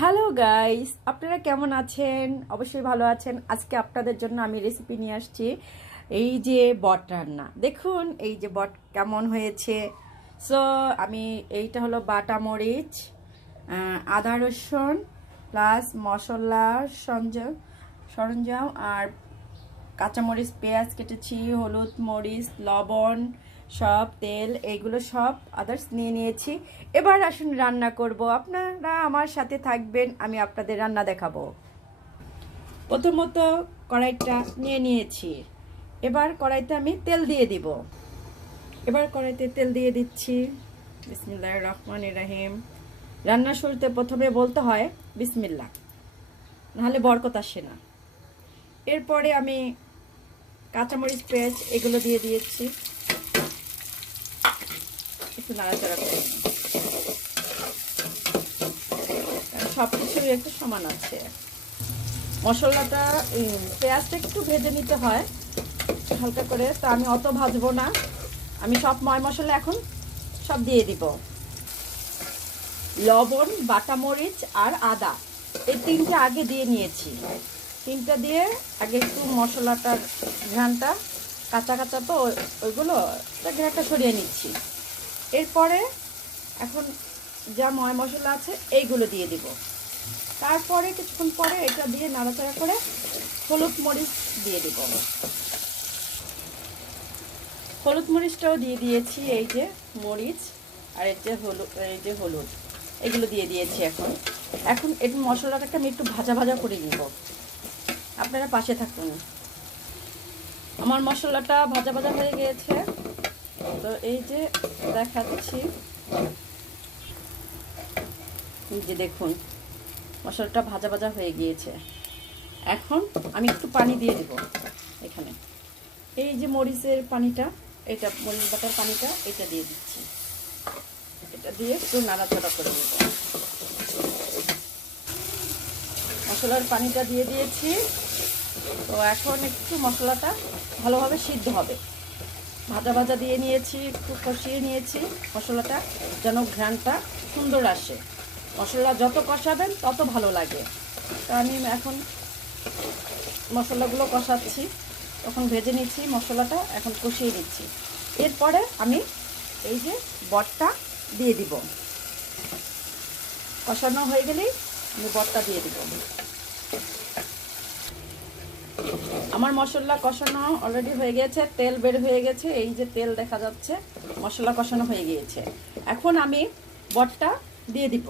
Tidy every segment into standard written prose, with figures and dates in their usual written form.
Hello guys, আপনারা কেমন আছেন? অবশ্যই ভালো আছেন। আজকে আপনাদের জন্য আমি রেসিপি নিয়ে আসছি। এই যে বট রান্না, দেখুন এই যে বট কেমন হয়েছে। সো আমি এইটা হলো বাটা মরিচ, আদা রসুন প্লাস মশলা সরঞ্জাম সরঞ্জাম আর কাঁচামরিচ, পেঁয়াজ কেটেছি, হলুদ, মরিচ, লবণ, সব তেল, এইগুলো সব আদার্স নিয়ে নিয়েছি। এবার আসুন রান্না করব, আপনারা আমার সাথে থাকবেন, আমি আপনাদের রান্না দেখাবো। প্রথমত কড়াইটা নিয়ে নিয়েছি। এবার কড়াইতে আমি তেল দিয়ে দিব। এবার কড়াইতে তেল দিয়ে দিচ্ছি। বিসমিল্লাহির রহমানির রহিম। রান্নার শুরুতে প্রথমে বলতে হয় বিসমিল্লাহ, নাহলে বরকত আসে না। এরপরে আমি কাঁচামরিচ, পেঁয়াজ এগুলো দিয়ে দিয়েছি। একটু নাড়াচাড়া করে সব কিছুই একটু সমান আছে। মশলাটা পেঁয়াজটা একটু ভেজে নিতে হয় হালকা করে, তো আমি অত ভাজবো না। আমি সব ময় মশলা এখন সব দিয়ে দিব। লবণ, বাটা মরিচ আর আদা, এই তিনটা আগে দিয়ে নিয়েছি। তিনটা দিয়ে আগে একটু মশলাটার ঘ্রাণটা, কাঁচা কাঁচা তো ওইগুলো, ঘ্রাণটা সরিয়ে নিচ্ছি। এরপরে এখন যা ময় মশলা আছে এইগুলো দিয়ে দিব। তারপরে কিছুক্ষণ পরে এটা দিয়ে নাড়াচাড়া করে হলুদ মরিচ দিয়ে দিব। হলুদ মরিচটাও দিয়ে দিয়েছি, এই যে মরিচ আর এই যে হলুদ এগুলো দিয়ে দিয়েছি। এখন এখন একটু মশলাটাকে আমি একটু ভাজা ভাজা করে নিব। আপনারা পাশে থাকুন। আমার মশলাটা ভাজা ভাজা হয়ে গিয়েছে, তো এই যে দেখাচ্ছি, এই যে দেখুন মশলাটা ভাজা ভাজা হয়ে গিয়েছে। এখন আমি একটু পানি দিয়ে দেব এখানে। এই যে মরিচের পানিটা, এটা মরিচ বাটার পানিটা, এটা দিয়ে দিচ্ছি। এটা দিয়ে একটু নাড়াচাড়া করে দেব। মশলার পানিটা দিয়ে দিয়েছি। তো এখন একটু মশলাটা ভালোভাবে সিদ্ধ হবে। ভাজা ভাজা দিয়ে নিয়েছি, একটু কষিয়ে নিয়েছি মশলাটা, যেন ঘ্রাণটা সুন্দর আসে। মশলা যত কষাবেন তত ভালো লাগে। তো আমি এখন মশলাগুলো কষাচ্ছি, তখন ভেজে নিচ্ছি মশলাটা, এখন কষিয়ে নিচ্ছি। এরপরে আমি এই যে বটটা দিয়ে দিব। কষানো হয়ে গেলেই আমি বটটা দিয়ে দিব। আমার মশলা কষানো অলরেডি হয়ে গেছে, তেল বের হয়ে গেছে, এই যে তেল দেখা যাচ্ছে, মশলা কষানো হয়ে গিয়েছে। এখন আমি বটটা দিয়ে দিব।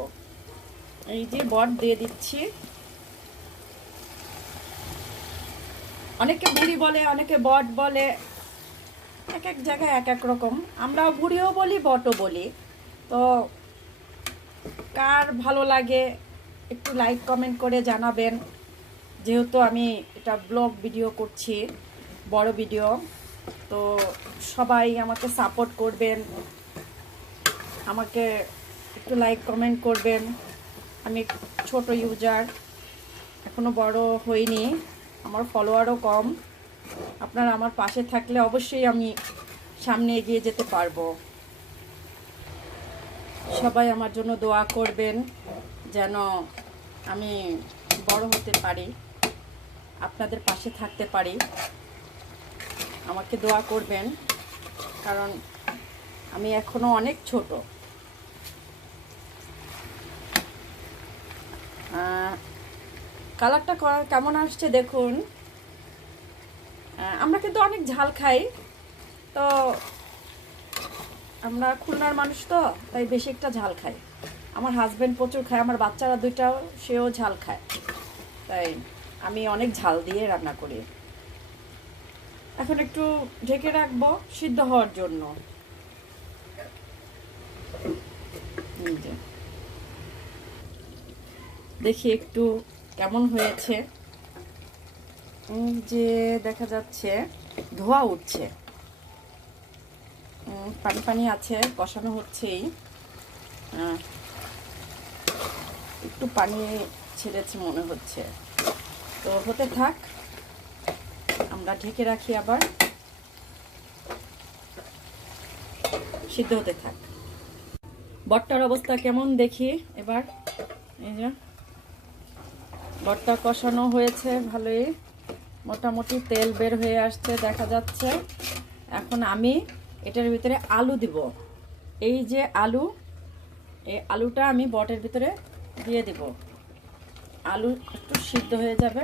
এই যে বট দিয়ে দিচ্ছি। অনেকে বুড়ি বলে, অনেকে বট বলে, এক এক জায়গায় এক এক রকম। আমরা বুড়িও বলি, বটও বলি। তো কার ভালো লাগে একটু লাইক কমেন্ট করে জানাবেন। যেহেতু আমি এটা ব্লগ ভিডিও করছি, বড় ভিডিও, তো সবাই আমাকে সাপোর্ট করবেন, আমাকে একটু লাইক কমেন্ট করবেন। আমি ছোট ইউজার, এখনও বড় হইনি, আমার ফলোয়ারও কম। আপনারা আমার পাশে থাকলে অবশ্যই আমি সামনে এগিয়ে যেতে পারবো। সবাই আমার জন্য দোয়া করবেন যেন আমি বড় হতে পারি, আপনাদের পাশে থাকতে পারি। আমাকে দোয়া করবেন, কারণ আমি এখনো অনেক ছোট। কালারটা কেমন আসছে দেখুন। আমরা কিন্তু অনেক ঝাল খাই, তো আমরা খুলনার মানুষ, তো তাই বেশি একটা ঝাল খাই। আমার হাজব্যান্ড প্রচুর খায়, আমার বাচ্চারা দুইটাও, সেও ঝাল খায়, তাই আমি অনেক ঝাল দিয়ে রান্না করি। এখন একটু ঢেকে রাখবো সিদ্ধ হওয়ার জন্য। দেখি একটু কেমন হয়েছে। যে দেখা যাচ্ছে ধোঁয়া উঠছে, পানি পানি আছে, কষানো হচ্ছেই। একটু পানি ছেড়েছে মনে হচ্ছে, তো হতে থাক, আমরা ঢেকে রাখি, আবার সিদ্ধ হতে থাক। বটটার অবস্থা কেমন দেখি এবার। এই যে বটটা কষানো হয়েছে ভালোই, মোটামুটি তেল বের হয়ে আসছে দেখা যাচ্ছে। এখন আমি এটার ভিতরে আলু দিব। এই যে আলু, এই আলুটা আমি বটের ভিতরে দিয়ে দিব। আলু একটু সিদ্ধ হয়ে যাবে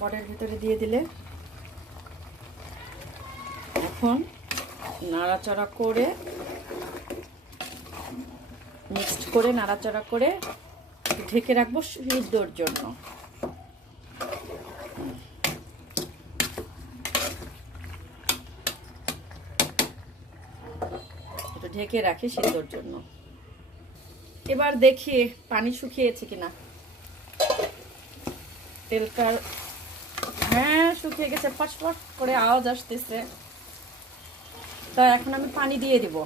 বটের ভিতরে দিয়ে দিলে। এখন নাড়াচাড়া করে, মিক্সড করে নাড়াচাড়া করে ঢেকে রাখবো সিদ্ধর জন্য। একটু ঢেকে রাখি সিদ্ধর জন্য। এবার দেখি পানি শুকিয়েছে কিনা। তেলটার, হ্যাঁ শুকিয়ে গেছে, ফটফট করে আওয়াজ আসতেছে। তা এখন আমি পানি দিয়ে দিব।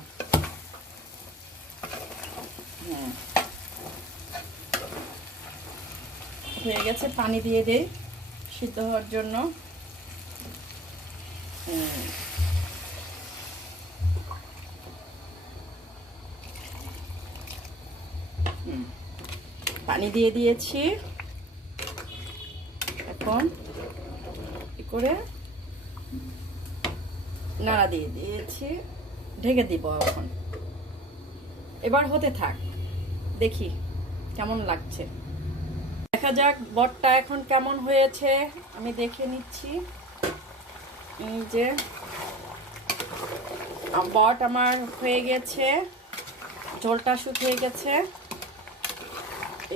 হ্যাঁ হয়ে গেছে, পানি দিয়ে দেই সিদ্ধ হওয়ার জন্য। পানি দিয়ে দিয়েছি। এখন কি করে নাড়া দিয়ে দিয়েছি, ঢেকে দিব। এখন এবার হতে থাক, দেখি কেমন লাগছে। দেখা যাক বটটা এখন কেমন হয়েছে, আমি দেখে নিচ্ছি। এই যে বট আমার হয়ে গেছে, ঝোলটা শুকিয়ে গেছে।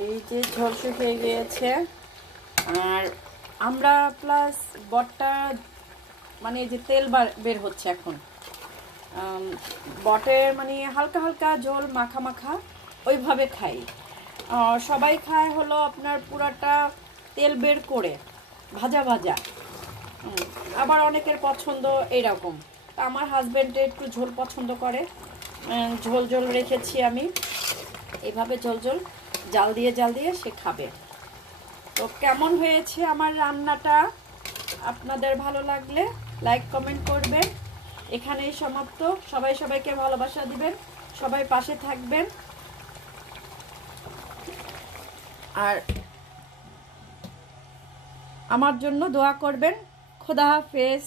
এই যে ঝোল শুকিয়ে গিয়েছে। আর আমরা প্লাস বটটা মানে যে তেল বের হচ্ছে এখন, বটের মানে হালকা হালকা ঝোল মাখা মাখা ওইভাবে খাই। সবাই খায় হলো আপনার পুরাটা তেল বের করে ভাজা ভাজা। আবার অনেকের পছন্দ এইরকম। আমার হাজব্যান্ডে একটু ঝোল পছন্দ করে, ঝোল ঝোল রেখেছি আমি, এইভাবে ঝোল ঝোল জাল দিয়ে সে খাবে। তো কেমন হয়েছে আমার রান্নাটা, আপনাদের ভালো লাগলে লাইক কমেন্ট করবেন। এখানেই সমাপ্ত। সবাই সবাইকে ভালোবাসা দিবেন, সবাই পাশে থাকবেন। আর আমার জন্য দোয়া করবেন। খোদা হাফেজ।